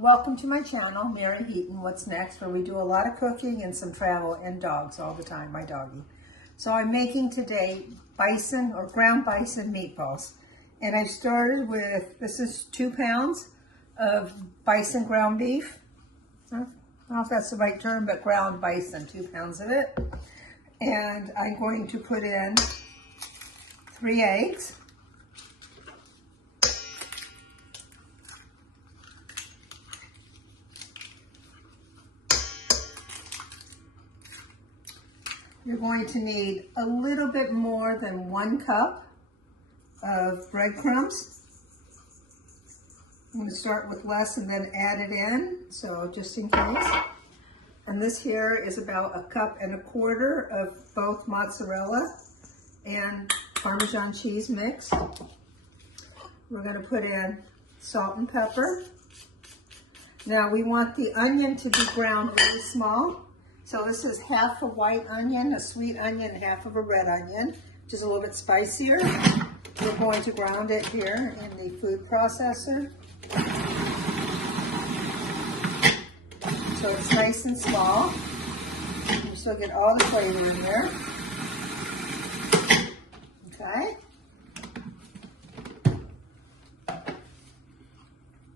Welcome to my channel, Mary Heaton, What's Next, where we do a lot of cooking and some travel and dogs all the time, my doggie. So I'm making today bison or ground bison meatballs. And I've started with, this is 2 pounds of bison ground beef. I don't know if that's the right term, but ground bison, 2 pounds of it. And I'm going to put in 3 eggs. You're going to need a little bit more than 1 cup of breadcrumbs. I'm going to start with less and then add it in, so just in case. And this here is about 1.25 cups of both mozzarella and Parmesan cheese mixed. We're going to put in salt and pepper. Now we want the onion to be ground really small. So this is half a white onion, a sweet onion, half of a red onion, which is a little bit spicier. We're going to ground it here in the food processor. So it's nice and small. You still get all the flavor in there. Okay.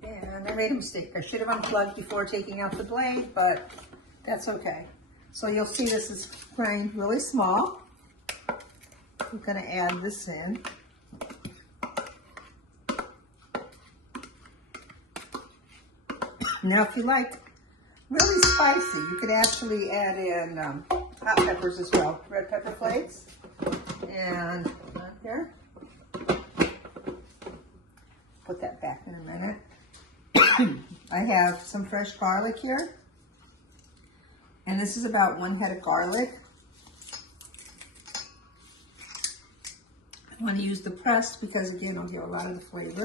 And I made a mistake. I should have unplugged before taking out the blade, but that's okay. So you'll see this is grained really small. I'm going to add this in. Now if you like really spicy, you could actually add in hot peppers as well, red pepper flakes. And here, put that back in a minute. I have some fresh garlic here. And this is about 1 head of garlic. I want to use the pressed because again, I'll get a lot of the flavor.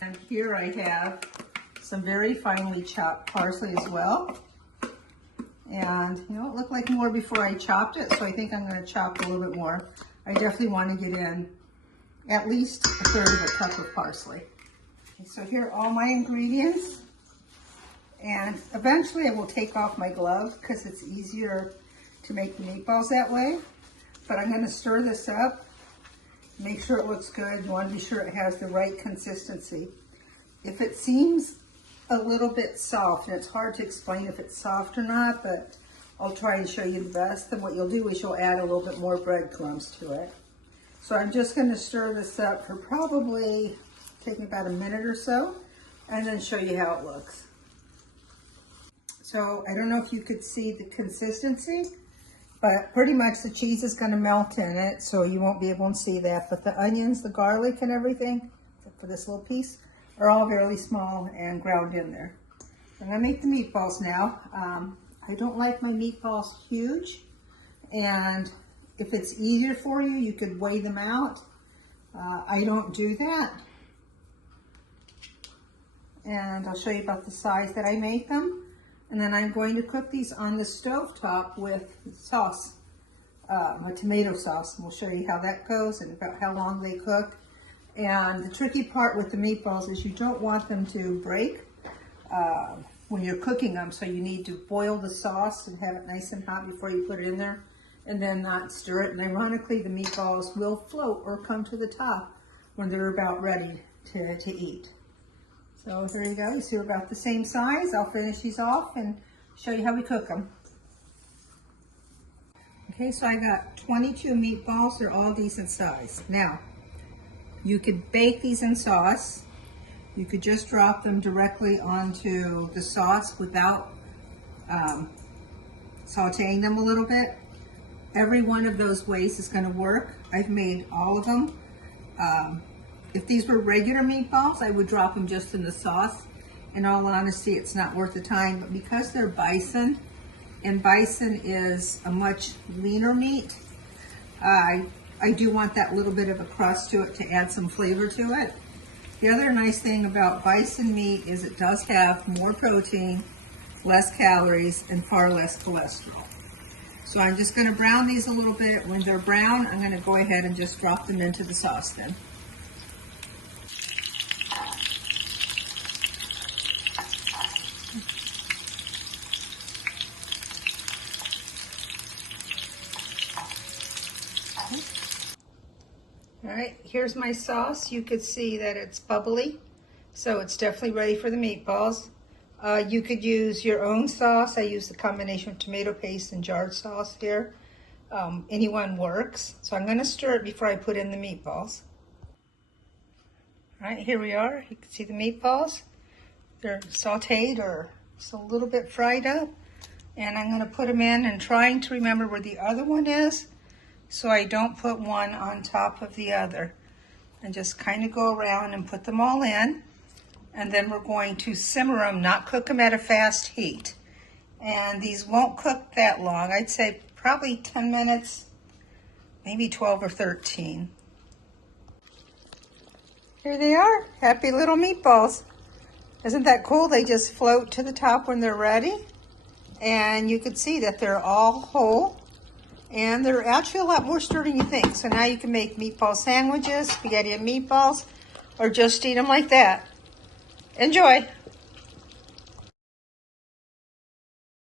And here I have some very finely chopped parsley as well. And you know, it looked like more before I chopped it, so I think I'm going to chop a little bit more. I definitely want to get in at least 1/3 of a cup of parsley. Okay, so here are all my ingredients. And eventually I will take off my glove because it's easier to make the meatballs that way. But I'm going to stir this up. Make sure it looks good. You want to be sure it has the right consistency. If it seems a little bit soft, and it's hard to explain if it's soft or not, but I'll try and show you the best, then what you'll do is you'll add a little bit more breadcrumbs to it. So I'm just going to stir this up for probably, take me about a minute or so, and then show you how it looks. So I don't know if you could see the consistency, but pretty much the cheese is going to melt in it, so you won't be able to see that. But the onions, the garlic, and everything, except for this little piece, are all very small and ground in there. I'm going to make the meatballs now. I don't like my meatballs huge, and if it's easier for you, you could weigh them out. I don't do that. And I'll show you about the size that I make them. And then I'm going to cook these on the stovetop with sauce, a tomato sauce. And we'll show you how that goes and about how long they cook. And the tricky part with the meatballs is you don't want them to break when you're cooking them. So you need to boil the sauce and have it nice and hot before you put it in there, and then not stir it. And ironically, the meatballs will float or come to the top when they're about ready to eat. So there you go. You see we're about the same size. I'll finish these off and show you how we cook them. Okay, so I got 22 meatballs. They're all decent size. Now, you could bake these in sauce. You could just drop them directly onto the sauce without sauteing them a little bit. Every one of those ways is going to work. I've made all of them. If these were regular meatballs, I would drop them just in the sauce. In all honesty, it's not worth the time, but because they're bison, and bison is a much leaner meat, I do want that little bit of a crust to it to add some flavor to it. The other nice thing about bison meat is it does have more protein, less calories, and far less cholesterol. So I'm just going to brown these a little bit. When they're brown, I'm going to go ahead and just drop them into the sauce then. All right, here's my sauce. You could see that it's bubbly, so it's definitely ready for the meatballs. You could use your own sauce. I use the combination of tomato paste and jarred sauce here. Anyone works. So I'm going to stir it before I put in the meatballs. All right, here we are. You can see the meatballs. They're sauteed or just a little bit fried up. And I'm going to put them in and trying to remember where the other one is, so I don't put one on top of the other. And just kind of go around and put them all in. And then we're going to simmer them, not cook them at a fast heat. And these won't cook that long. I'd say probably 10 minutes, maybe 12 or 13. Here they are, happy little meatballs. Isn't that cool? They just float to the top when they're ready. And you can see that they're all whole. And they're actually a lot more sturdy than you think. So now you can make meatball sandwiches, spaghetti and meatballs, or just eat them like that. Enjoy.